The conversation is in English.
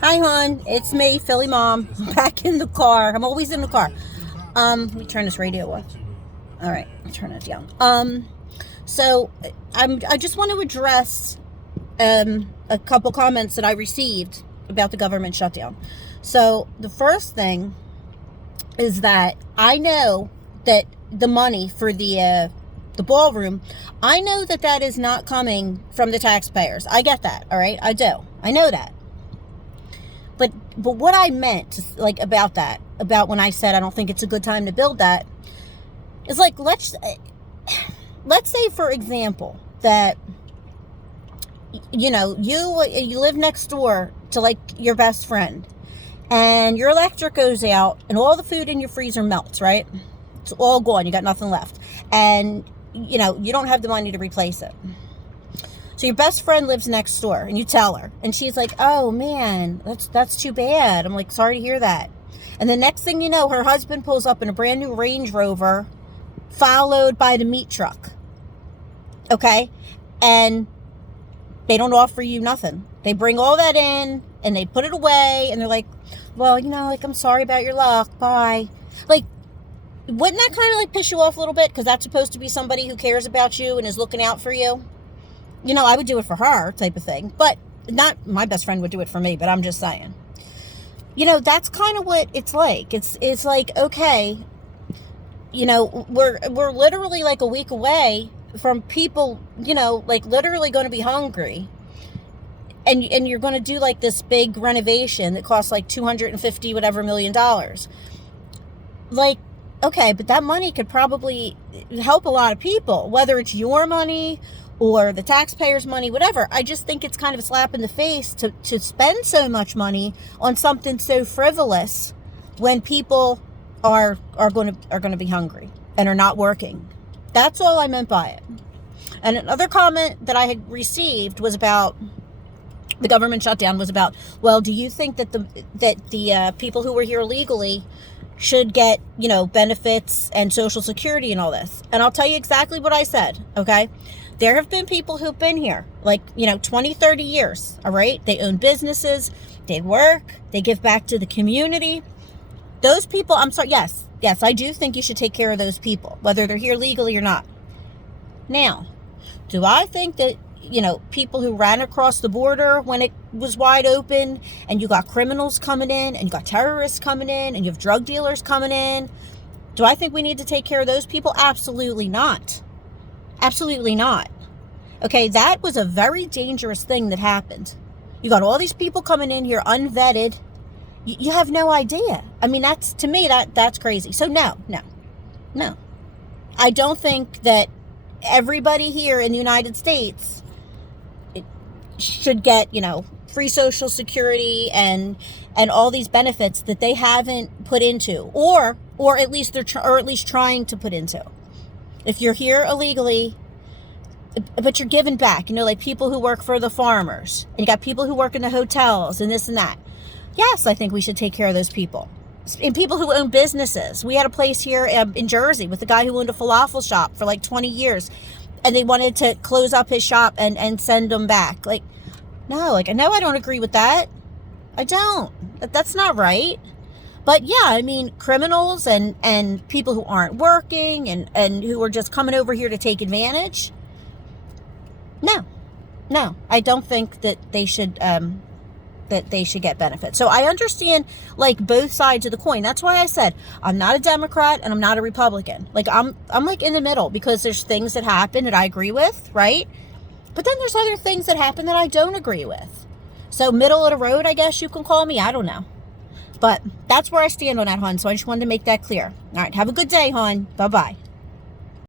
Hi, hon. It's me, Philly Mom. Back in the car. I'm always in the car. Let me turn this radio off. All right, turn it down. So I just want to address a couple comments that I received about the government shutdown. So the first thing is that I know that the money for the ballroom, I know that is not coming from the taxpayers. I get that, all right? I do. I know that. But what I meant, like, about when I said I don't think it's a good time to build that, is like, let's say, for example, that, you know, you live next door to, like, your best friend, and your electric goes out, and all the food in your freezer melts, right? It's all gone. You got nothing left. And, you know, you don't have the money to replace it. So your best friend lives next door, and you tell her, and she's like, oh man, that's too bad. I'm like, sorry to hear that. And the next thing you know, her husband pulls up in a brand new Range Rover, followed by the meat truck. Okay? And they don't offer you nothing. They bring all that in, and they put it away, and they're like, well, you know, like, I'm sorry about your luck. Bye. Like, wouldn't that kind of, like, piss you off a little bit? Because that's supposed to be somebody who cares about you and is looking out for you. You know, I would do it for her, type of thing. But not my best friend would do it for me, but I'm just saying. You know, that's kind of what it's like. It's like, okay, you know, we're literally like a week away from people, you know, like literally going to be hungry. And you're going to do like this big renovation that costs like $250 whatever million. Like, okay, but that money could probably help a lot of people, whether it's your money or the taxpayers' money, whatever. I just think it's kind of a slap in the face to spend so much money on something so frivolous when people are going to be hungry and are not working. That's all I meant by it. And another comment that I had received was about the government shutdown. Was about, well, do you think that the people who were here illegally should get, you know, benefits and Social Security and all this? And I'll tell you exactly what I said, okay? There have been people who've been here, like, you know, 20, 30 years, all right? They own businesses, they work, they give back to the community. Those people, I'm sorry, yes, I do think you should take care of those people, whether they're here legally or not. Now, do I think that, you know, people who ran across the border when it was wide open, and you got criminals coming in, and you got terrorists coming in, and you have drug dealers coming in, do I think we need to take care of those people? Absolutely not. Absolutely not. Okay, that was a very dangerous thing that happened. You got all these people coming in here unvetted. You have no idea. I mean, that's, to me, that's crazy. So no. I don't think that everybody here in the United States should get, you know, free Social Security and all these benefits that they haven't put into, or at least they're at least trying to put into. If you're here illegally, but you're giving back, you know, like people who work for the farmers, and you got people who work in the hotels and this and that. Yes, I think we should take care of those people. And people who own businesses. We had a place here in Jersey with a guy who owned a falafel shop for like 20 years. And they wanted to close up his shop and send him back. Like, no, like, no, I don't agree with that. I don't. That's not right. But yeah, I mean, criminals and people who aren't working and who are just coming over here to take advantage. No, I don't think that they should get benefits. So I understand, like, both sides of the coin. That's why I said I'm not a Democrat and I'm not a Republican. Like, I'm like in the middle, because there's things that happen that I agree with, right? But then there's other things that happen that I don't agree with. So middle of the road, I guess you can call me. I don't know. But that's where I stand on that, hon. So I just wanted to make that clear. All right. Have a good day, hon. Bye-bye.